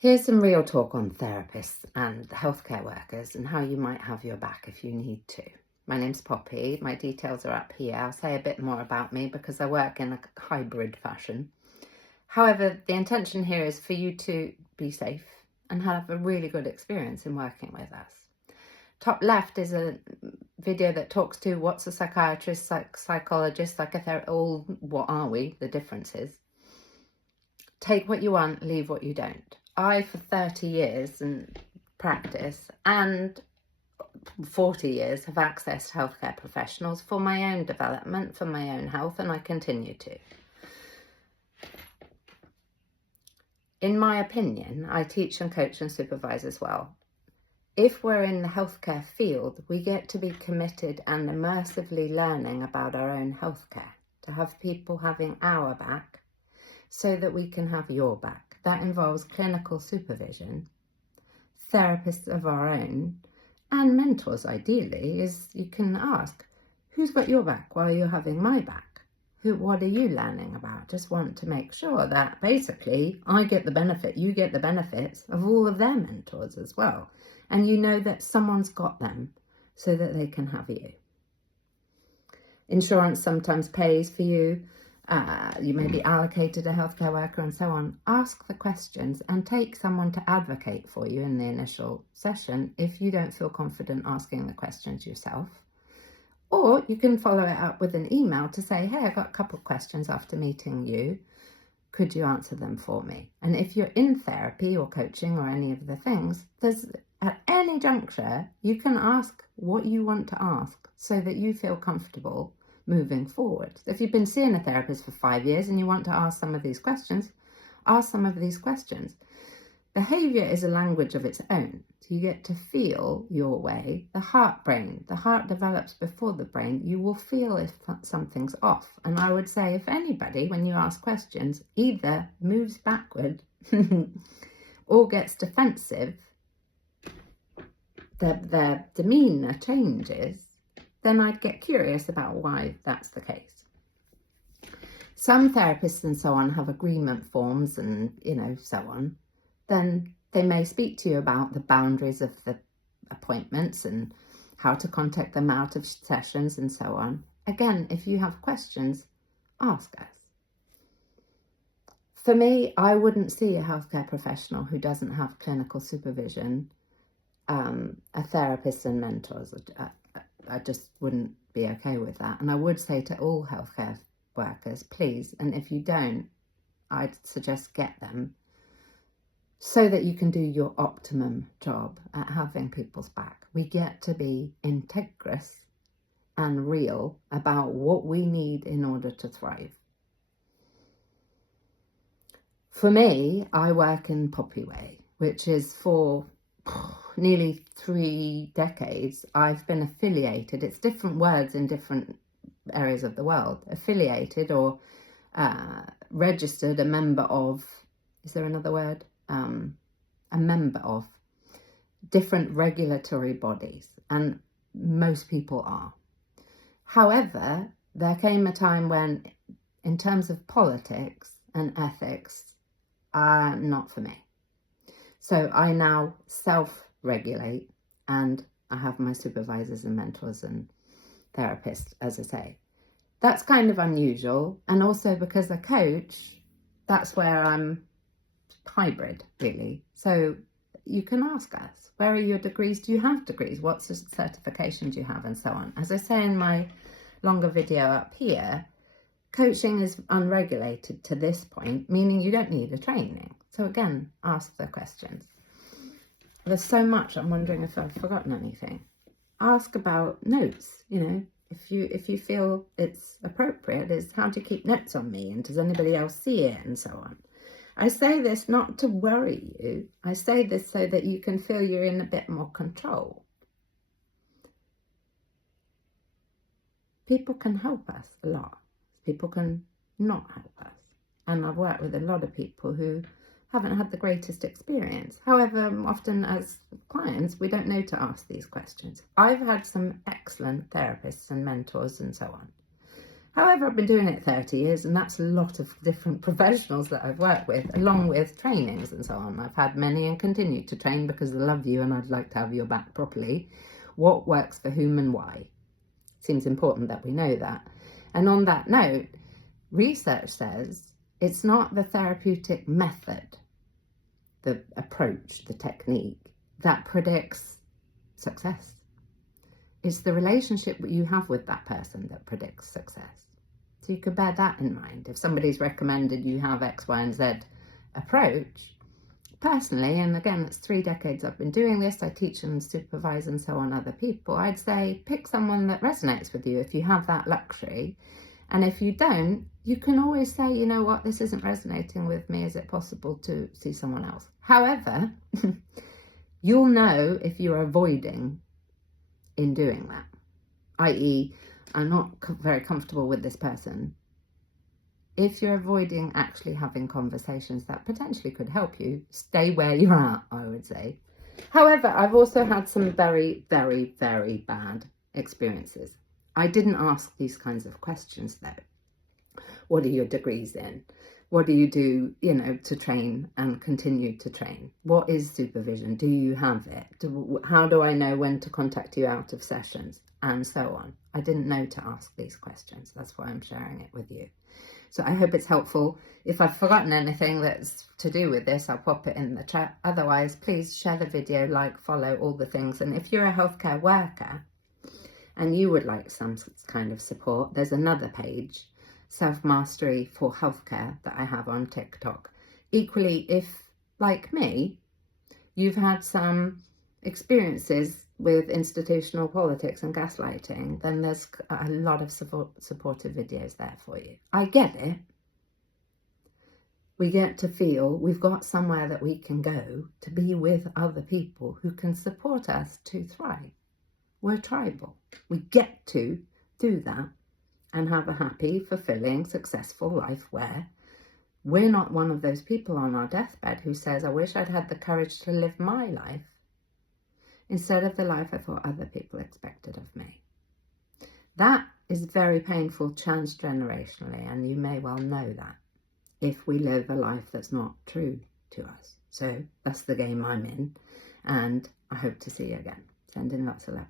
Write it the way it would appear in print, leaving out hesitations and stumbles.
Here's some real talk on therapists and healthcare workers and how you might have your back if you need to. My name's Poppy. My details are up here. I'll say a bit more about me because I work in a hybrid fashion. However, the intention here is for you to be safe and have a really good experience in working with us. Top left is a video that talks to what's a psychiatrist, psychologist, psychotherapist, all what are we, the differences. Take what you want, leave what you don't. I, for 30 years in practice and 40 years, have accessed healthcare professionals for my own development, for my own health, and I continue to. In my opinion, I teach and coach and supervise as well. If we're in the healthcare field, we get to be committed and immersively learning about our own healthcare, to have people having our back so that we can have your back. That involves clinical supervision, therapists of our own, and mentors ideally. Is you can ask, who's got your back while you're having my back? What are you learning about? Just want to make sure that basically I get the benefit, you get the benefits of all of their mentors as well. And you know that someone's got them so that they can have you. Insurance sometimes pays for you. You may be allocated a healthcare worker and so on. Ask the questions and take someone to advocate for you in the initial session if you don't feel confident asking the questions yourself. Or you can follow it up with an email to say, hey, I got a couple of questions after meeting you. Could you answer them for me? And if you're in therapy or coaching or any of the things, at any juncture, you can ask what you want to ask so that you feel comfortable moving forward. If you've been seeing a therapist for 5 years and you want to ask some of these questions, ask some of these questions. Behaviour is a language of its own. So you get to feel your way. The heart develops before the brain. You will feel if something's off. And I would say if anybody, when you ask questions, either moves backward or gets defensive, their demeanour changes, then I'd get curious about why that's the case. Some therapists and so on have agreement forms and, so on. Then they may speak to you about the boundaries of the appointments and how to contact them out of sessions and so on. Again, if you have questions, ask us. For me, I wouldn't see a healthcare professional who doesn't have clinical supervision, a therapist and mentors. I just wouldn't be okay with that. And I would say to all healthcare workers, please, and if you don't, I'd suggest get them so that you can do your optimum job at having people's back. We get to be integrous and real about what we need in order to thrive. For me, I work in Poppy Way, which is for nearly 3 decades. I've been affiliated. It's different words in different areas of the world. Affiliated or registered, a member of, is there another word? A member of different regulatory bodies, and most people are. However, there came a time when, in terms of politics and ethics, are not for me. So I now self-regulate, and I have my supervisors and mentors and therapists, as I say. That's kind of unusual, and also because I coach, that's where I'm hybrid, really. So you can ask us, where are your degrees? Do you have degrees? What certifications do you have? And so on. As I say in my longer video up here, coaching is unregulated to this point, meaning you don't need a training. So again, ask the questions. There's so much, I'm wondering if I've forgotten anything. Ask about notes, if you feel it's appropriate, is how do you keep notes on me, and does anybody else see it, and so on. I say this not to worry you. I say this so that you can feel you're in a bit more control. People can help us a lot. People can not help us. And I've worked with a lot of people who haven't had the greatest experience. However, often as clients, we don't know to ask these questions. I've had some excellent therapists and mentors and so on. However, I've been doing it 30 years, and that's a lot of different professionals that I've worked with, along with trainings and so on. I've had many and continue to train because I love you and I'd like to have your back properly. What works for whom and why? Seems important that we know that. And on that note, research says it's not the therapeutic method, the approach, the technique that predicts success. It's the relationship that you have with that person that predicts success. So you could bear that in mind. If somebody's recommended you have X, Y, and Z approach, personally, and again, it's 3 decades I've been doing this, I teach and supervise and so on other people, I'd say pick someone that resonates with you if you have that luxury. And if you don't, you can always say, you know what, this isn't resonating with me. Is it possible to see someone else? However, you'll know if you're avoiding in doing that, i.e. I'm not very comfortable with this person. If you're avoiding actually having conversations that potentially could help you, stay where you're at, I would say. However, I've also had some very, very, very bad experiences. I didn't ask these kinds of questions though. What are your degrees in? What do you do, to train and continue to train? What is supervision? Do you have it? How do I know when to contact you out of sessions? And so on. I didn't know to ask these questions. That's why I'm sharing it with you. So I hope it's helpful. If I've forgotten anything that's to do with this, I'll pop it in the chat. Otherwise, please share the video, follow, all the things. And if you're a healthcare worker and you would like some kind of support, there's another page, Self-Mastery for Healthcare, that I have on TikTok. Equally, if, like me, you've had some experiences with institutional politics and gaslighting, then there's a lot of supportive videos there for you. I get it. We get to feel we've got somewhere that we can go to be with other people who can support us to thrive. We're tribal. We get to do that and have a happy, fulfilling, successful life where we're not one of those people on our deathbed who says, I wish I'd had the courage to live my life instead of the life I thought other people expected of me. That is very painful transgenerationally, and you may well know that if we live a life that's not true to us. So that's the game I'm in, and I hope to see you again. Sending lots of love.